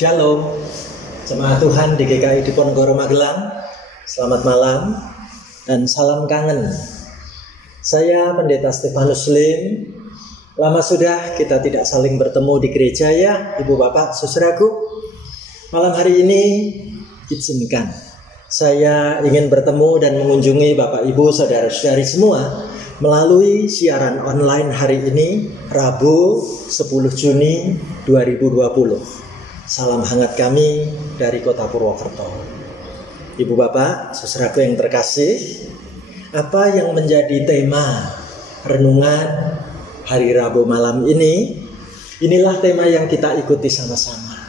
Shalom, jemaat Tuhan di GKI Diponegoro Magelang. Selamat malam dan salam kangen. Saya Pendeta Stefanus Lim. Lama sudah kita tidak saling bertemu di gereja ya, Ibu Bapak, Saudaraku. Malam hari ini izinkan saya ingin bertemu dan mengunjungi Bapak Ibu Saudara-saudari semua melalui siaran online hari ini, Rabu 10 Juni 2020. Salam hangat kami dari Kota Purwokerto. Ibu Bapak, saudaraku yang terkasih, apa yang menjadi tema renungan hari Rabu malam ini? Inilah tema yang kita ikuti sama-sama.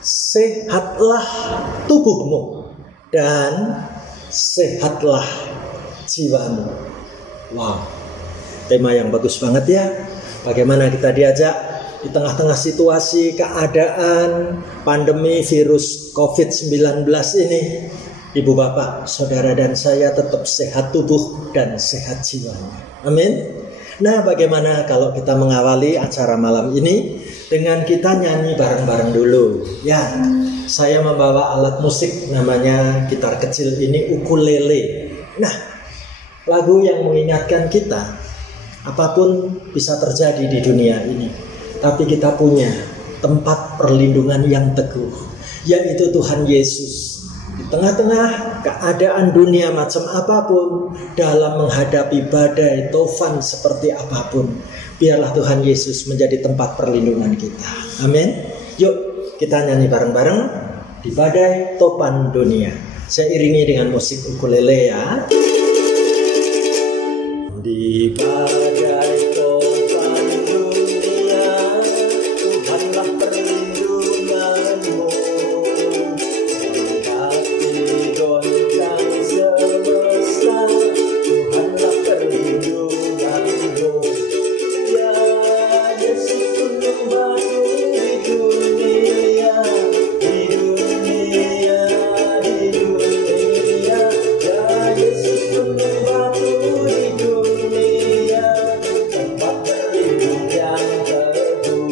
Sehatlah tubuhmu dan sehatlah jiwamu. Wow, tema yang bagus banget ya. Bagaimana kita diajak di tengah-tengah situasi keadaan pandemi virus COVID-19 ini, Ibu Bapak, Saudara dan saya tetap sehat tubuh dan sehat jiwanya. Amin. Nah, bagaimana kalau kita mengawali acara malam ini dengan kita nyanyi bareng-bareng dulu? Ya, saya membawa alat musik namanya gitar kecil ini, ukulele. Nah, lagu yang mengingatkan kita, apapun bisa terjadi di dunia ini, tapi kita punya tempat perlindungan yang teguh, yaitu Tuhan Yesus. Di tengah-tengah keadaan dunia macam apapun, dalam menghadapi badai, tofan seperti apapun, biarlah Tuhan Yesus menjadi tempat perlindungan kita. Amin. Yuk kita nyanyi bareng-bareng di badai topan dunia. Saya iringi dengan musik ukulele ya. Di badai topan dunia, Tuhanlah perlindunganmu. Menghadapi goncang semesta, Tuhanlah perlindunganmu. Ya Yesus gunung batu di dunia, di dunia, di dunia. Ya Yesus gunung batu di dunia, tempat berlindung yang teguh.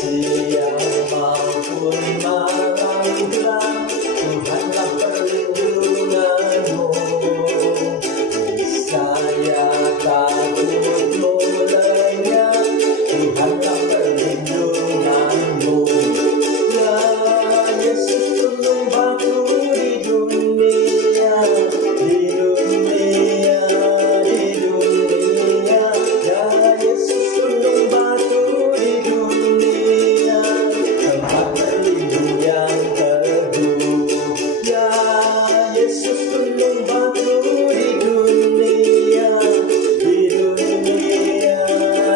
Siang maupun malam gelap, Tuhanlah perlindunganmu. Saya takut mulainya, Tuhanlah perlindunganmu. Ya Yesus gunung batu di dunia, di dunia, di dunia. Ya Yesus gunung batu di dunia, tempat berlindung yang teguh. Ya Yesus gunung batu di dunia, di dunia,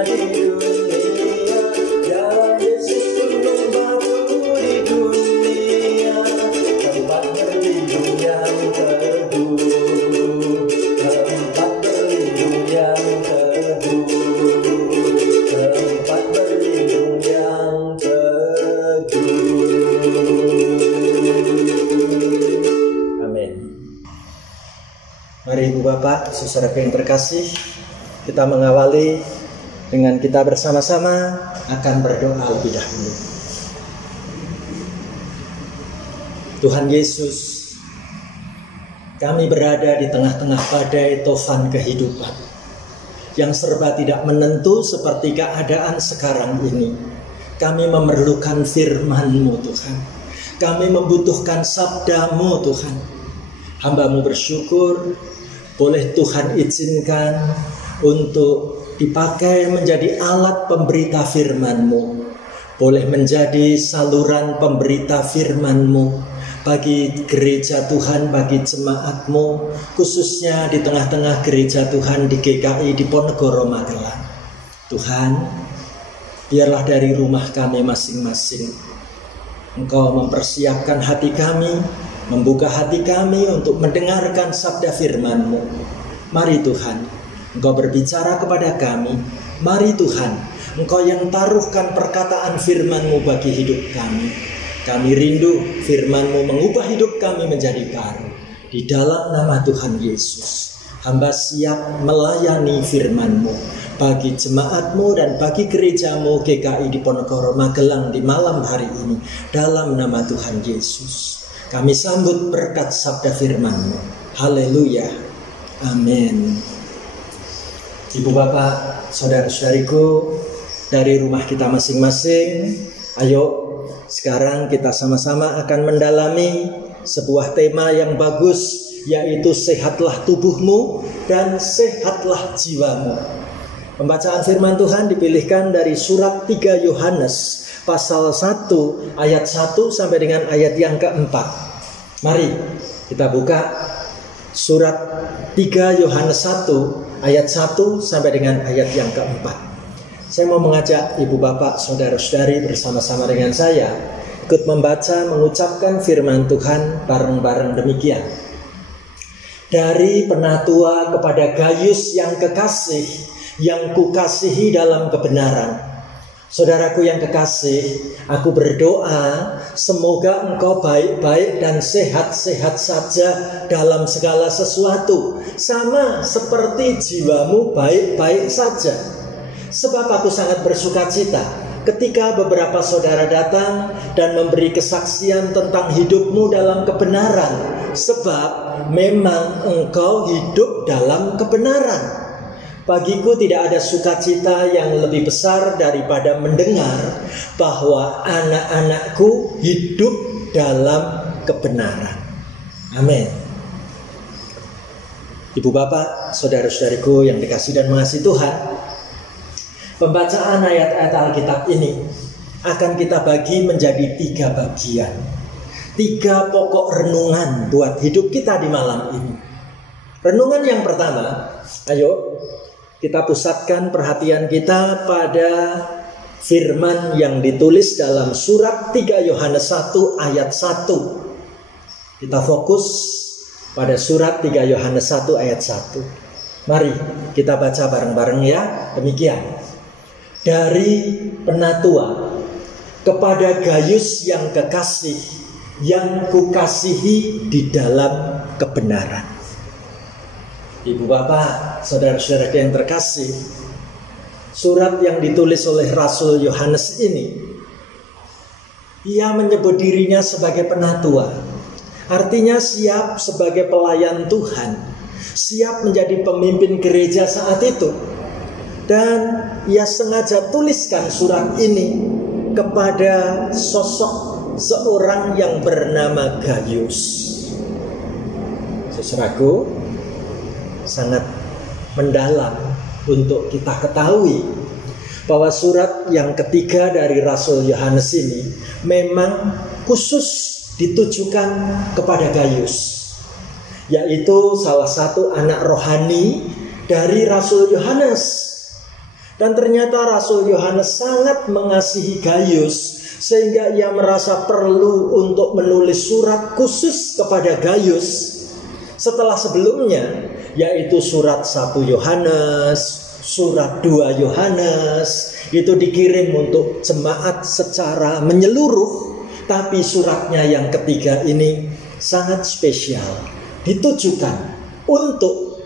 di dunia. Ya Yesus gunung batu di dunia, tempat berlindung yang teguh, tempat berlindung yang teguh, tempat berlindung yang teguh. Amin. Mari Ibu Bapak, saudaraku yang terkasih, kita mengawali dengan kita bersama-sama akan berdoa lebih dahulu. Tuhan Yesus, kami berada di tengah-tengah badai tofan kehidupan yang serba tidak menentu seperti keadaan sekarang ini. Kami memerlukan firman-Mu Tuhan. Kami membutuhkan sabda-Mu Tuhan. Hamba-Mu bersyukur boleh Tuhan izinkan untuk dipakai menjadi alat pemberita firman-Mu. Boleh menjadi saluran pemberita firman-Mu bagi gereja Tuhan, bagi jemaat-Mu, khususnya di tengah-tengah gereja Tuhan di GKI Diponegoro Magelang. Tuhan, biarlah dari rumah kami masing-masing Engkau mempersiapkan hati kami, membuka hati kami untuk mendengarkan sabda firman-Mu. Mari Tuhan, Engkau berbicara kepada kami. Mari Tuhan, Engkau yang taruhkan perkataan firman-Mu bagi hidup kami. Kami rindu firman-Mu mengubah hidup kami menjadi baru. Di dalam nama Tuhan Yesus, hamba siap melayani firman-Mu. bagi jemaatmu dan bagi gerejamu GKI Diponegoro Magelang di malam hari ini. Dalam nama Tuhan Yesus, kami sambut berkat sabda firman-Mu. Haleluya. Amin. Ibu bapak, saudara-saudariku, dari rumah kita masing-masing, ayo sekarang kita sama-sama akan mendalami sebuah tema yang bagus, yaitu sehatlah tubuhmu dan sehatlah jiwamu. Pembacaan firman Tuhan dipilihkan dari surat 3 Yohanes pasal 1 ayat 1 sampai dengan ayat yang keempat. Mari kita buka surat 3 Yohanes 1 ayat 1 sampai dengan ayat yang keempat. Saya mau mengajak ibu bapak, saudara-saudari bersama-sama dengan saya ikut membaca, mengucapkan firman Tuhan bareng-bareng demikian. Dari penatua kepada Gayus yang kekasih, yang kukasihi dalam kebenaran. Saudaraku yang kekasih, aku berdoa semoga engkau baik-baik dan sehat-sehat saja dalam segala sesuatu, sama seperti jiwamu baik-baik saja. Sebab aku sangat bersuka cita ketika beberapa saudara datang dan memberi kesaksian tentang hidupmu dalam kebenaran, sebab memang engkau hidup dalam kebenaran. Bagiku tidak ada sukacita yang lebih besar daripada mendengar bahwa anak-anakku hidup dalam kebenaran. Amin. Ibu bapak, saudara-saudariku yang dikasihi dan mengasihi Tuhan, pembacaan ayat-ayat Alkitab ini akan kita bagi menjadi 3 bagian. 3 pokok renungan buat hidup kita di malam ini. Renungan yang pertama, ayo kita pusatkan perhatian kita pada firman yang ditulis dalam surat 3 Yohanes 1 ayat 1. Kita fokus pada surat 3 Yohanes 1 ayat 1. Mari kita baca bareng-bareng ya. Demikian. Dari penatua kepada Gayus yang kekasih, yang kukasihi di dalam kebenaran. Ibu bapak, saudara-saudara yang terkasih, surat yang ditulis oleh Rasul Yohanes ini, ia menyebut dirinya sebagai penatua. Artinya siap sebagai pelayan Tuhan, siap menjadi pemimpin gereja saat itu. Dan ia sengaja tuliskan surat ini kepada sosok seorang yang bernama Gayus. Saudaraku, sangat mendalam untuk kita ketahui bahwa surat yang ketiga dari Rasul Yohanes ini memang khusus ditujukan kepada Gayus, yaitu salah satu anak rohani dari Rasul Yohanes. Dan ternyata Rasul Yohanes sangat mengasihi Gayus, sehingga ia merasa perlu untuk menulis surat khusus kepada Gayus setelah sebelumnya, yaitu surat 1 Yohanes, surat 2 Yohanes, itu dikirim untuk jemaat secara menyeluruh. Tapi suratnya yang ketiga ini sangat spesial, ditujukan untuk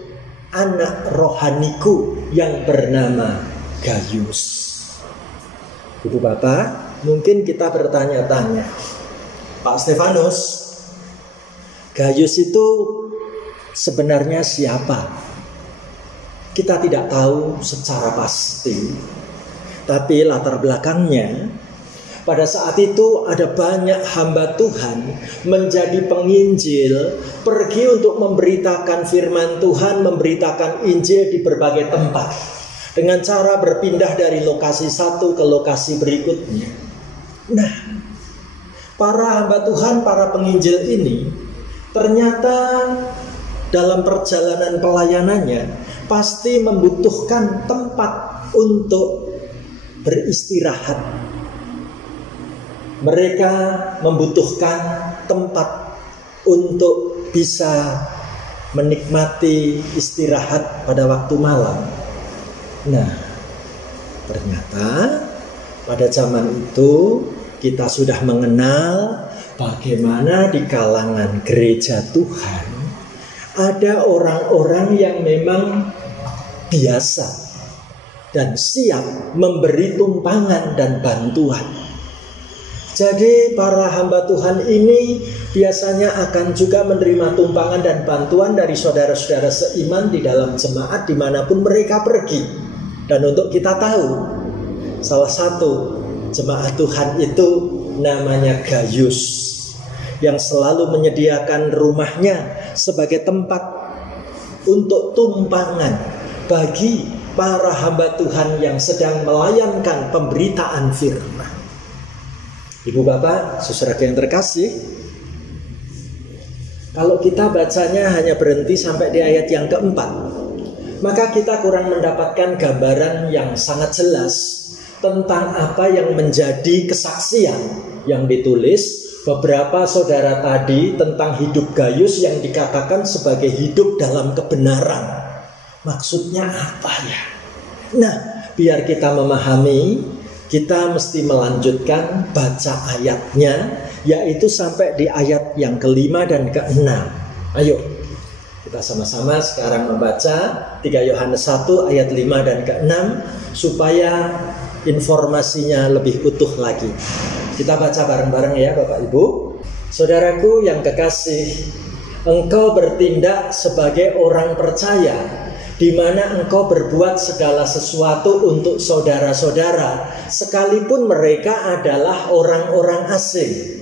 anak rohaniku yang bernama Gayus. Ibu bapak, mungkin kita bertanya-tanya, Pak Stefanus, Gayus itu sebenarnya siapa? Kita tidak tahu secara pasti. Tapi latar belakangnya, pada saat itu ada banyak hamba Tuhan menjadi penginjil, pergi untuk memberitakan firman Tuhan, memberitakan Injil di berbagai tempat, dengan cara berpindah dari lokasi satu ke lokasi berikutnya. Nah, para hamba Tuhan, para penginjil ini ternyata dalam perjalanan pelayanannya pasti membutuhkan tempat untuk beristirahat. Mereka membutuhkan tempat untuk bisa menikmati istirahat pada waktu malam. Nah, ternyata pada zaman itu kita sudah mengenal bagaimana di kalangan gereja Tuhan ada orang-orang yang memang biasa dan siap memberi tumpangan dan bantuan. Jadi para hamba Tuhan ini biasanya akan juga menerima tumpangan dan bantuan dari saudara-saudara seiman di dalam jemaat dimanapun mereka pergi. Dan untuk kita tahu, salah satu jemaat Tuhan itu namanya Gaius, yang selalu menyediakan rumahnya sebagai tempat untuk tumpangan bagi para hamba Tuhan yang sedang melayankan pemberitaan firman. Ibu bapak, saudara yang terkasih, kalau kita bacanya hanya berhenti sampai di ayat yang keempat, maka kita kurang mendapatkan gambaran yang sangat jelas tentang apa yang menjadi kesaksian yang ditulis beberapa saudara tadi tentang hidup Gaius yang dikatakan sebagai hidup dalam kebenaran. Maksudnya apa ya? Nah, biar kita memahami, kita mesti melanjutkan baca ayatnya, yaitu sampai di ayat yang ke-5 dan ke-6. Ayo, kita sama-sama sekarang membaca 3 Yohanes 1 ayat 5 dan ke-6 supaya informasinya lebih utuh lagi. Kita baca bareng-bareng ya Bapak Ibu. Saudaraku yang kekasih, engkau bertindak sebagai orang percaya, di mana engkau berbuat segala sesuatu untuk saudara-saudara, sekalipun mereka adalah orang-orang asing.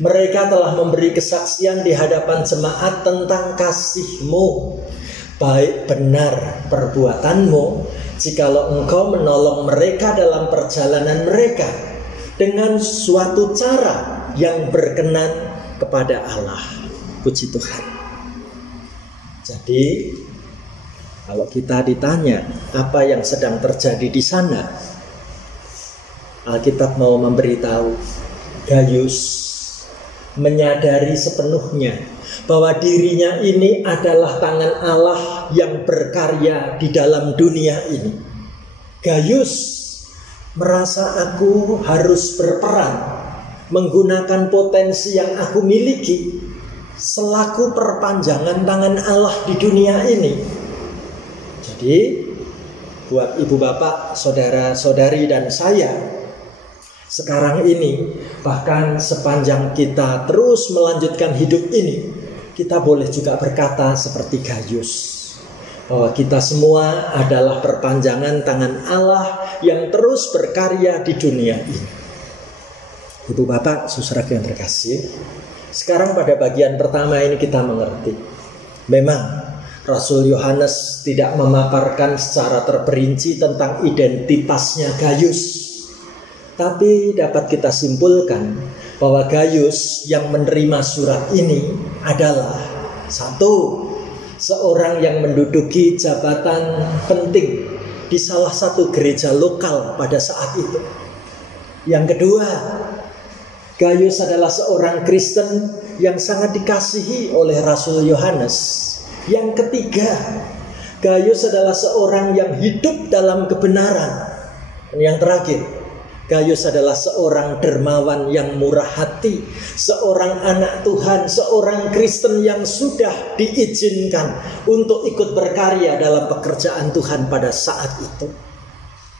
Mereka telah memberi kesaksian di hadapan jemaat tentang kasih-Mu. Baik benar perbuatanmu, jikalau engkau menolong mereka dalam perjalanan mereka dengan suatu cara yang berkenan kepada Allah. Puji Tuhan. Jadi, kalau kita ditanya apa yang sedang terjadi di sana, Alkitab mau memberitahu Gaius menyadari sepenuhnya bahwa dirinya ini adalah tangan Allah yang berkarya di dalam dunia ini. Gaius merasa aku harus berperan menggunakan potensi yang aku miliki selaku perpanjangan tangan Allah di dunia ini. Jadi buat ibu bapak, saudara-saudari dan saya sekarang ini, bahkan sepanjang kita terus melanjutkan hidup ini, kita boleh juga berkata seperti Gaius, bahwa kita semua adalah perpanjangan tangan Allah yang terus berkarya di dunia ini. Ibu bapak, saudara yang terkasih, sekarang pada bagian pertama ini kita mengerti, memang Rasul Yohanes tidak memaparkan secara terperinci tentang identitasnya Gaius. Tapi dapat kita simpulkan bahwa Gaius yang menerima surat ini adalah satu, seorang yang menduduki jabatan penting di salah satu gereja lokal pada saat itu. Yang kedua, Gaius adalah seorang Kristen yang sangat dikasihi oleh Rasul Yohanes. Yang ketiga, Gaius adalah seorang yang hidup dalam kebenaran. Dan yang terakhir, Gaius adalah seorang dermawan yang murah hati, seorang anak Tuhan, seorang Kristen yang sudah diizinkan untuk ikut berkarya dalam pekerjaan Tuhan pada saat itu.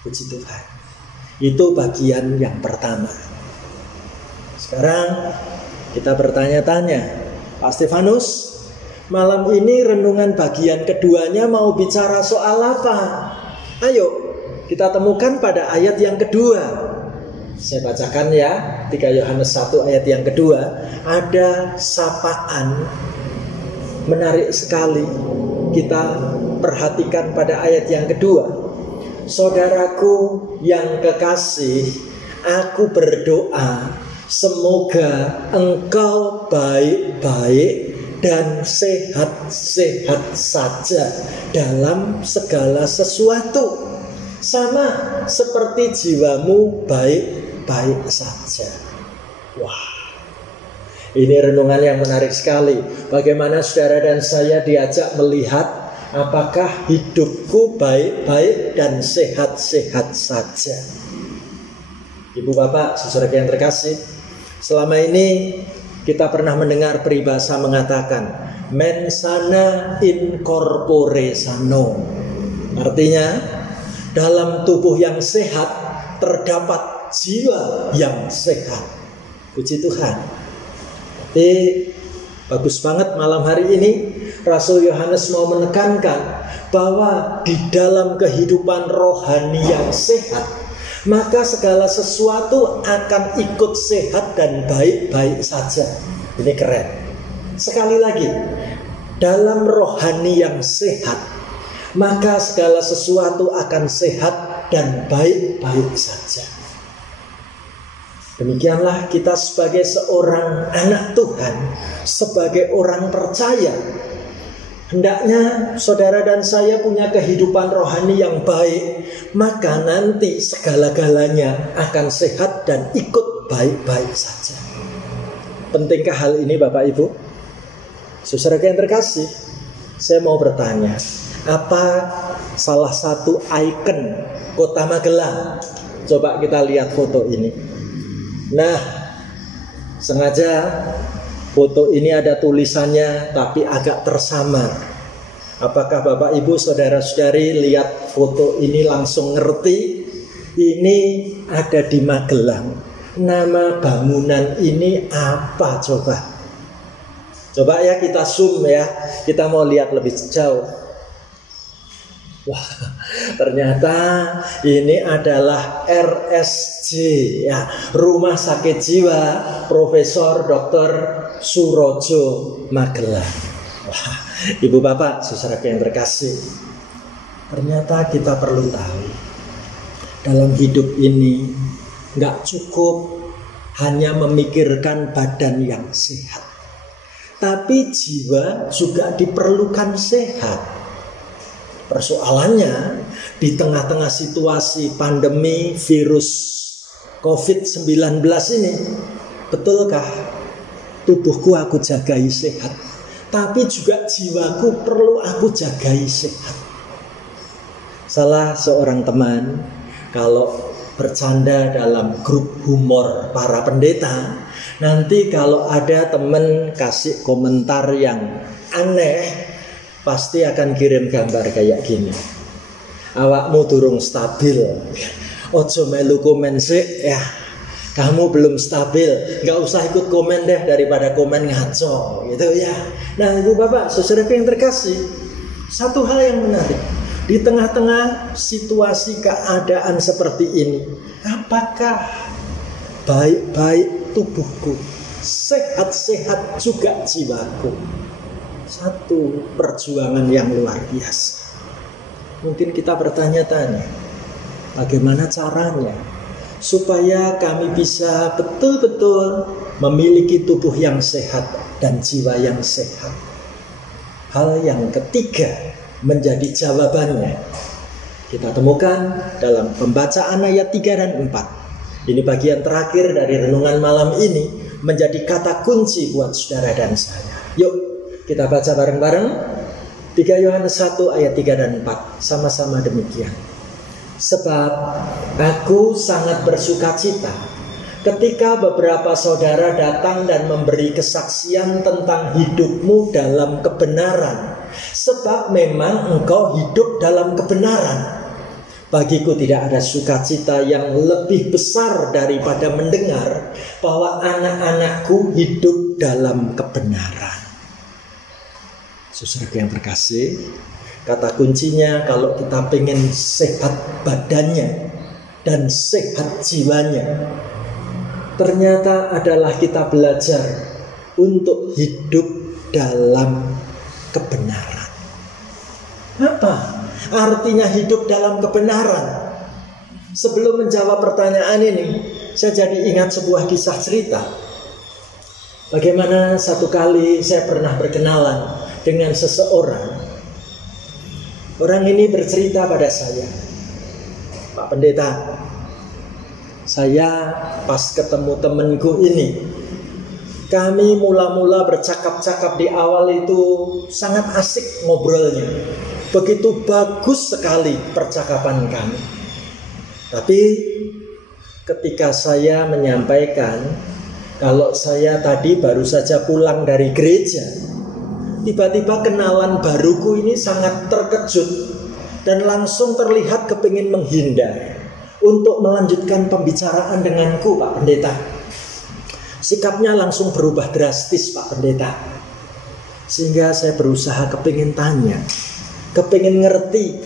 Puji Tuhan. Itu bagian yang pertama. Sekarang kita bertanya-tanya, Pak Stefanus, malam ini renungan bagian keduanya mau bicara soal apa? Ayo kita temukan pada ayat yang kedua. Saya bacakan ya, 3 Yohanes 1 ayat yang kedua. Ada sapaan menarik sekali. Kita perhatikan pada ayat yang kedua. Saudaraku yang kekasih, aku berdoa semoga engkau baik-baik dan sehat-sehat saja dalam segala sesuatu, sama seperti jiwamu baik-baik saja. Wah, ini renungan yang menarik sekali. Bagaimana saudara dan saya diajak melihat apakah hidupku baik-baik dan sehat-sehat saja. Ibu bapak, saudara yang terkasih, selama ini kita pernah mendengar peribahasa mengatakan mens sana in corpore sano. Artinya Dalam tubuh yang sehat terdapat jiwa yang sehat. Puji Tuhan. Tapi bagus banget malam hari ini Rasul Yohanes mau menekankan bahwa di dalam kehidupan rohani yang sehat, maka segala sesuatu akan ikut sehat dan baik-baik saja. Ini keren. Sekali lagi, dalam rohani yang sehat, maka segala sesuatu akan sehat dan baik-baik saja. Demikianlah kita sebagai seorang anak Tuhan, sebagai orang percaya, hendaknya saudara dan saya punya kehidupan rohani yang baik, maka nanti segala-galanya akan sehat dan ikut baik-baik saja. Pentingkah hal ini Bapak Ibu? Saudara yang terkasih, saya mau bertanya, apa salah satu ikon Kota Magelang? Coba kita lihat foto ini. Nah, sengaja foto ini ada tulisannya tapi agak tersamar. Apakah Bapak Ibu saudara-saudari lihat foto ini langsung ngerti ini ada di Magelang? Nama bangunan ini apa coba? Coba ya kita zoom ya. Kita mau lihat lebih jauh. Wah, ternyata ini adalah RSJ ya, Rumah Sakit Jiwa Profesor Dr. Surojo Magelang. Wah, Ibu Bapak, saudara yang terkasih, ternyata kita perlu tahu dalam hidup ini nggak cukup hanya memikirkan badan yang sehat, tapi jiwa juga diperlukan sehat. Persoalannya di tengah-tengah situasi pandemi virus COVID-19 ini, betulkah tubuhku aku jagai sehat, tapi juga jiwaku perlu aku jagai sehat? Salah seorang teman kalau bercanda dalam grup humor para pendeta, nanti kalau ada teman kasih komentar yang aneh, pasti akan kirim gambar kayak gini. Awakmu durung stabil, ojo melu komen sik ya. Kamu belum stabil, nggak usah ikut komen deh daripada komen ngaco, gitu ya. Nah, Ibu Bapak, saudaraku yang terkasih, satu hal yang menarik. Di tengah-tengah situasi keadaan seperti ini, apakah baik-baik tubuhku, sehat-sehat juga jiwaku? Satu perjuangan yang luar biasa. Mungkin kita bertanya-tanya, bagaimana caranya supaya kami bisa betul-betul memiliki tubuh yang sehat dan jiwa yang sehat? Hal yang ketiga menjadi jawabannya kita temukan dalam pembacaan ayat 3 dan 4. Ini bagian terakhir dari renungan malam ini, menjadi kata kunci buat saudara dan saya. Yuk kita baca bareng-bareng 3 Yohanes 1 ayat 3 dan 4. Sama-sama demikian. Sebab aku sangat bersukacita ketika beberapa saudara datang dan memberi kesaksian tentang hidupmu dalam kebenaran. Sebab memang engkau hidup dalam kebenaran. Bagiku tidak ada sukacita yang lebih besar daripada mendengar bahwa anak-anakku hidup dalam kebenaran. Saudara yang terkasih, kata kuncinya kalau kita pengen sehat badannya dan sehat jiwanya, ternyata adalah kita belajar untuk hidup dalam kebenaran. Apa artinya hidup dalam kebenaran? Sebelum menjawab pertanyaan ini, saya jadi ingat sebuah kisah cerita. Bagaimana satu kali saya pernah berkenalan dengan seseorang. Orang ini bercerita pada saya, Pak Pendeta, saya pas ketemu temanku ini, kami mula-mula bercakap-cakap di awal itu sangat asik ngobrolnya. Begitu bagus sekali percakapan kami. Tapi ketika saya menyampaikan kalau saya tadi baru saja pulang dari gereja, tiba-tiba kenalan baruku ini sangat terkejut dan langsung terlihat kepingin menghindar untuk melanjutkan pembicaraan denganku, Pak Pendeta. Sikapnya langsung berubah drastis, Pak Pendeta. Sehingga saya berusaha kepingin tanya, kepingin ngerti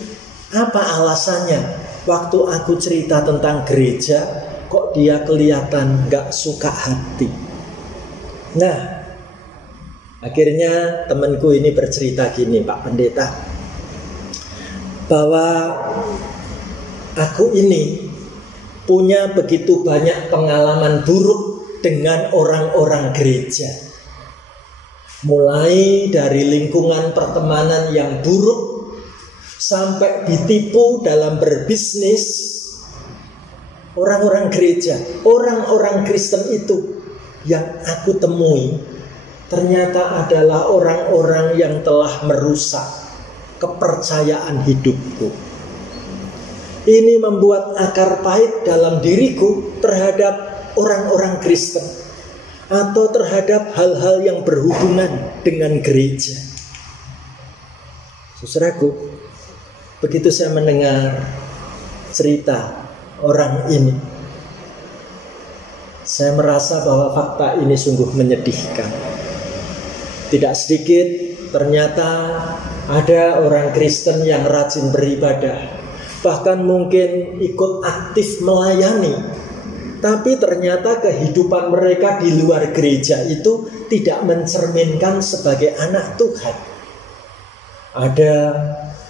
apa alasannya waktu aku cerita tentang gereja kok dia kelihatan gak suka hati. Nah, akhirnya temanku ini bercerita gini, Pak Pendeta, bahwa aku ini punya begitu banyak pengalaman buruk dengan orang-orang gereja. Mulai dari lingkungan pertemanan yang buruk sampai ditipu dalam berbisnis. Orang-orang gereja, orang-orang Kristen itu yang aku temui ternyata adalah orang-orang yang telah merusak kepercayaan hidupku. Ini membuat akar pahit dalam diriku terhadap orang-orang Kristen atau terhadap hal-hal yang berhubungan dengan gereja. Saudaraku, begitu saya mendengar cerita orang ini, saya merasa bahwa fakta ini sungguh menyedihkan. Tidak sedikit ternyata ada orang Kristen yang rajin beribadah, bahkan mungkin ikut aktif melayani, tapi ternyata kehidupan mereka di luar gereja itu tidak mencerminkan sebagai anak Tuhan. Ada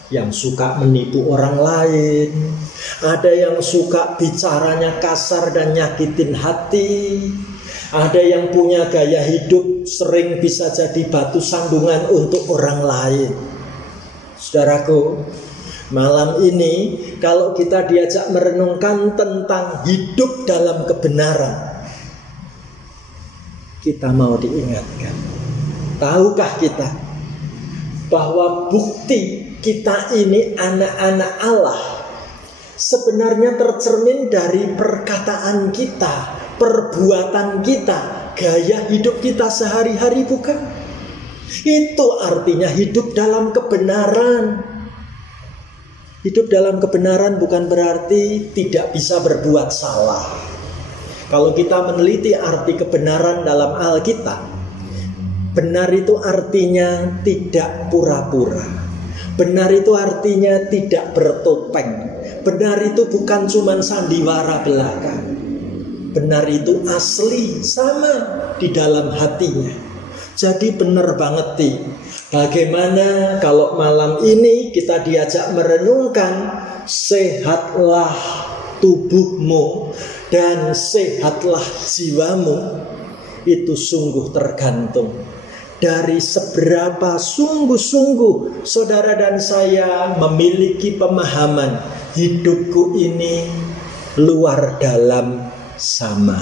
yang suka menipu orang lain, ada yang suka bicaranya kasar dan nyakitin hati, ada yang punya gaya hidup sering bisa jadi batu sandungan untuk orang lain. Saudaraku, malam ini kalau kita diajak merenungkan tentang hidup dalam kebenaran, kita mau diingatkan, tahukah kita bahwa bukti kita ini anak-anak Allah sebenarnya tercermin dari perkataan kita, perbuatan kita, gaya hidup kita sehari-hari, bukan? Itu artinya hidup dalam kebenaran. Hidup dalam kebenaran bukan berarti tidak bisa berbuat salah. Kalau kita meneliti arti kebenaran dalam Alkitab, benar itu artinya tidak pura-pura. Benar itu artinya tidak bertopeng. Benar itu bukan cuma sandiwara belaka. Benar itu asli, sama di dalam hatinya. Jadi benar banget nih. Bagaimana kalau malam ini kita diajak merenungkan, sehatlah tubuhmu dan sehatlah jiwamu. Itu sungguh tergantung dari seberapa sungguh-sungguh saudara dan saya memiliki pemahaman hidupku ini luar dalam sama.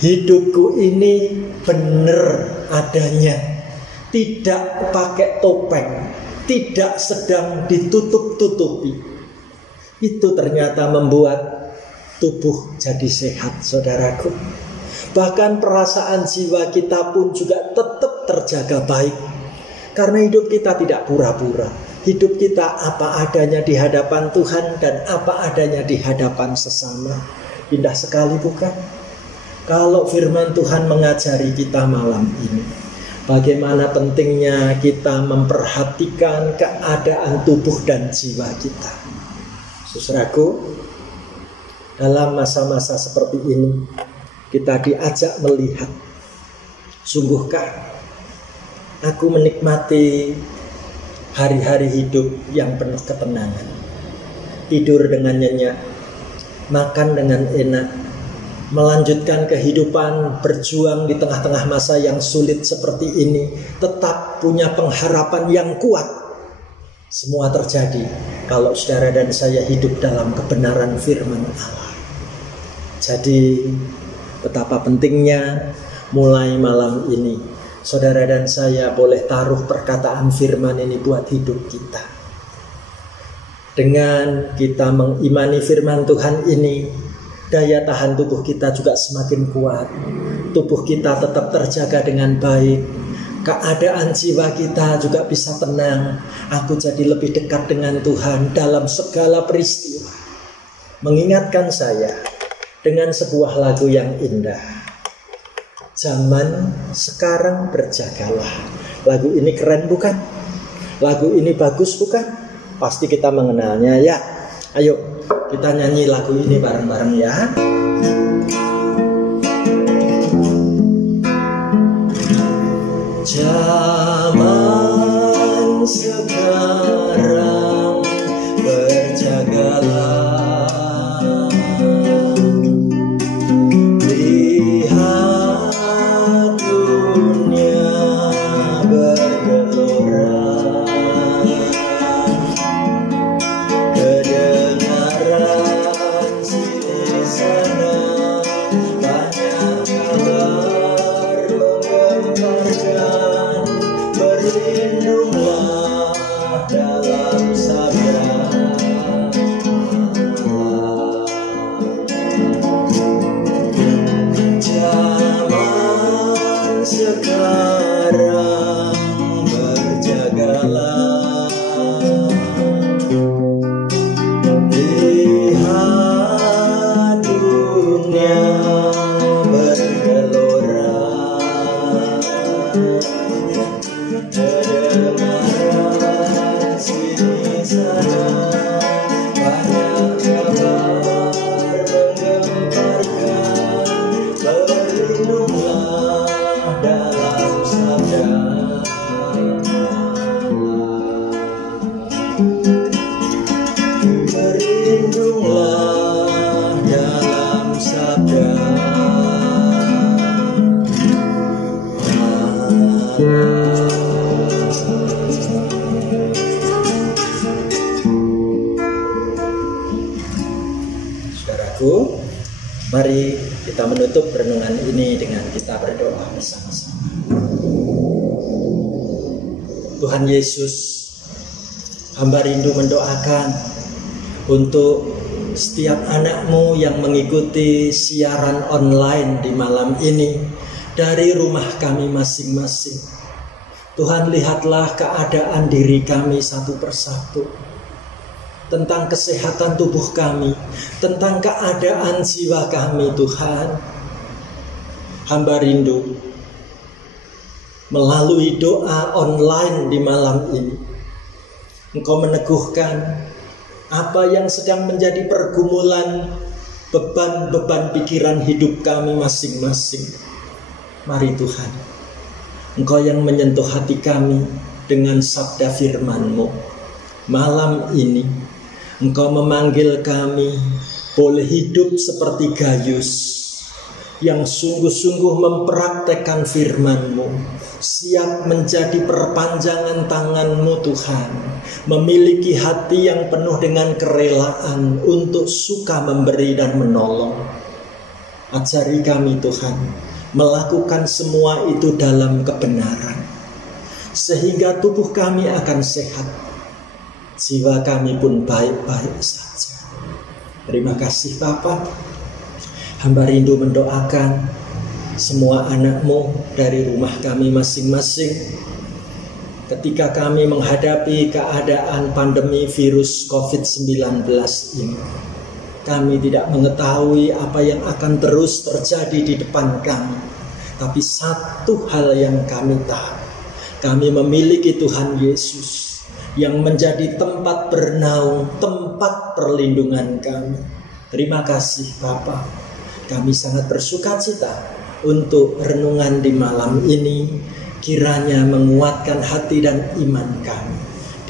Hidupku ini benar adanya, tidak pakai topeng, tidak sedang ditutup-tutupi. Itu ternyata membuat tubuh jadi sehat, saudaraku. Bahkan perasaan jiwa kita pun juga tetap terjaga baik. Karena hidup kita tidak pura-pura. Hidup kita apa adanya di hadapan Tuhan dan apa adanya di hadapan sesama. Indah sekali, bukan? Kalau firman Tuhan mengajari kita malam ini, bagaimana pentingnya kita memperhatikan keadaan tubuh dan jiwa kita. Saudaraku, dalam masa-masa seperti ini kita diajak melihat, sungguhkah aku menikmati hari-hari hidup yang penuh ketenangan, tidur dengan nyenyak, makan dengan enak, melanjutkan kehidupan, berjuang di tengah-tengah masa yang sulit seperti ini, tetap punya pengharapan yang kuat. Semua terjadi kalau saudara dan saya hidup dalam kebenaran firman Allah. Jadi betapa pentingnya mulai malam ini saudara dan saya boleh taruh perkataan firman ini buat hidup kita. Dengan kita mengimani firman Tuhan ini, daya tahan tubuh kita juga semakin kuat. Tubuh kita tetap terjaga dengan baik. keadaan jiwa kita juga bisa tenang. Aku jadi lebih dekat dengan Tuhan dalam segala peristiwa. Mengingatkan saya dengan sebuah lagu yang indah. Zaman sekarang berjagalah. Lagu ini keren bukan? Lagu ini bagus bukan? Pasti kita mengenalnya ya. Ayo kita nyanyi lagu ini bareng-bareng ya. Zaman sekarang berjagalah, lihat dunia bergelora, kedengaran sini sana banyak kabar menggemparkan. Berlindunglah dalam sabda Allah. Zaman sekarang berjagalah, lihat dunia bergelora, kedengaran sini sana banyak kabar menggemparkan. Berlindunglah dalam sabda Allah. Berlindunglah dalam sabda Allah. Saudaraku, mari kita menutup renungan ini dengan kita berdoa bersama-sama. Tuhan Yesus, hamba rindu mendoakan untuk setiap anak-Mu yang mengikuti siaran online di malam ini dari rumah kami masing-masing. Tuhan, lihatlah keadaan diri kami satu persatu, tentang kesehatan tubuh kami, tentang keadaan jiwa kami. Tuhan, hamba rindu melalui doa online di malam ini, Engkau meneguhkan apa yang sedang menjadi pergumulan, beban-beban pikiran hidup kami masing-masing. Mari Tuhan, Engkau yang menyentuh hati kami dengan sabda firman-Mu. Malam ini Engkau memanggil kami boleh hidup seperti Gayus yang sungguh-sungguh mempraktekkan firman-Mu, siap menjadi perpanjangan tangan-Mu Tuhan, memiliki hati yang penuh dengan kerelaan untuk suka memberi dan menolong. Ajari kami Tuhan melakukan semua itu dalam kebenaran, sehingga tubuh kami akan sehat, jiwa kami pun baik-baik saja. Terima kasih Bapa. Hamba rindu mendoakan semua anak-Mu dari rumah kami masing-masing. Ketika kami menghadapi keadaan pandemi virus COVID-19 ini, kami tidak mengetahui apa yang akan terus terjadi di depan kami. Tapi satu hal yang kami tahu, kami memiliki Tuhan Yesus yang menjadi tempat bernaung, tempat perlindungan kami. Terima kasih Bapa. Kami sangat bersukacita untuk renungan di malam ini. Kiranya menguatkan hati dan iman kami.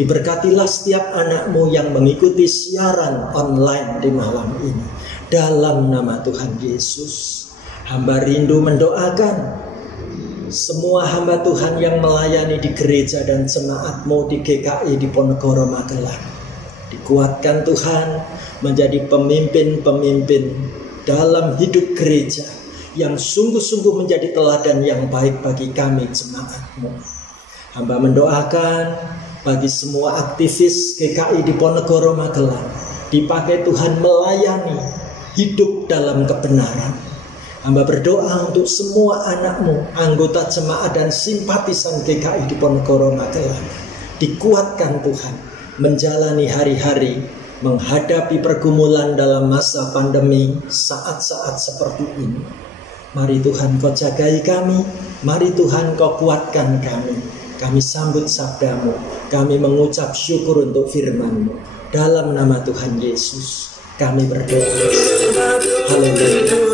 Diberkatilah setiap anak-Mu yang mengikuti siaran online di malam ini. Dalam nama Tuhan Yesus, hamba rindu mendoakan semua hamba Tuhan yang melayani di gereja dan jemaat-Mu di GKI di Ponegoro Magelang. Dikuatkan Tuhan menjadi pemimpin-pemimpin dalam hidup gereja yang sungguh-sungguh menjadi teladan yang baik bagi kami jemaat-Mu. Hamba mendoakan bagi semua aktivis GKI di Ponegoro Magelang, dipakai Tuhan melayani hidup dalam kebenaran. Hamba berdoa untuk semua anak-Mu, anggota jemaat dan simpatisan GKI Diponegoro Magelang. Dikuatkan Tuhan, menjalani hari-hari, menghadapi pergumulan dalam masa pandemi saat-saat seperti ini. Mari Tuhan Kau jagai kami, mari Tuhan Kau kuatkan kami. Kami sambut sabda-Mu, kami mengucap syukur untuk firman-Mu. Dalam nama Tuhan Yesus kami berdoa. Haleluya.